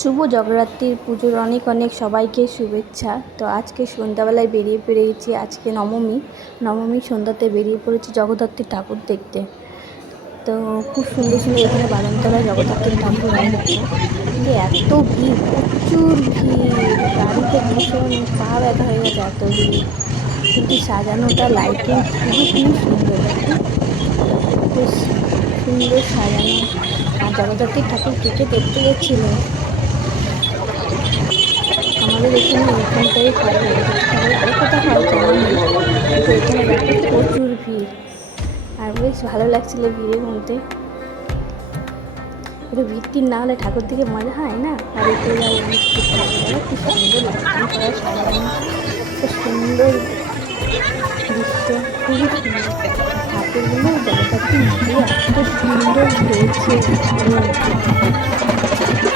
শুভ জগদ্ধাত্রীর পুজোর অনেক অনেক সবাইকে শুভেচ্ছা। তো আজকে সন্ধ্যাবেলায় বেরিয়ে পড়েছি, আজকে নবমী সন্ধ্যাতে বেরিয়ে পড়েছি জগদ্ধাত্রীর ঠাকুর দেখতে। তো খুব সুন্দর সুন্দর এখানে বাদামতলায় জগদ্ধাত্রীর ঠাকুর হয় দেখো। কিন্তু এত ভিড়, প্রচুর ভিড়, গাড়িতে বসে পা ব্যথা হয়ে গেছে, এত ভিড়। কিন্তু সাজানোটা লাইটিং খুবই খুবই সুন্দর, দেখো বেশ সুন্দর সাজানো। আর জগদ্ধাত্রীর ঠাকুর কে কে দেখতে গেছিল? আমাদের এখানটাই হয় জগদ্ধাত্রী ঠাকুর, আরও কোথাও হয় জানা নেই, কিন্তু এখানে দেখো প্রচুর ভিড়। আর বেশ ভালো লাগছিল ভিড়ের মধ্যে। একটু ভিড় না হলে ঠাকুর দিকে মজা হয় না। আর এতে যাবো ভিড় ঠাকুর, দেখো কি সুন্দর লাইটিং করা সাজানো, খুব সুন্দর দৃশ্য, খুবই সুন্দর। আর ঠাকুরগুলো জগদ্ধাত্রী মাটি এত সুন্দর হয়েছে, ভালো লাগছে।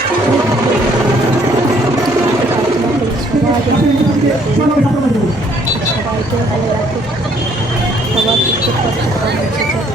খুব ভালো প্রার্থনা করি সবাই যেন সবাইকে ভালো রাখে, সবার বিপদ সবার মুছে যায়।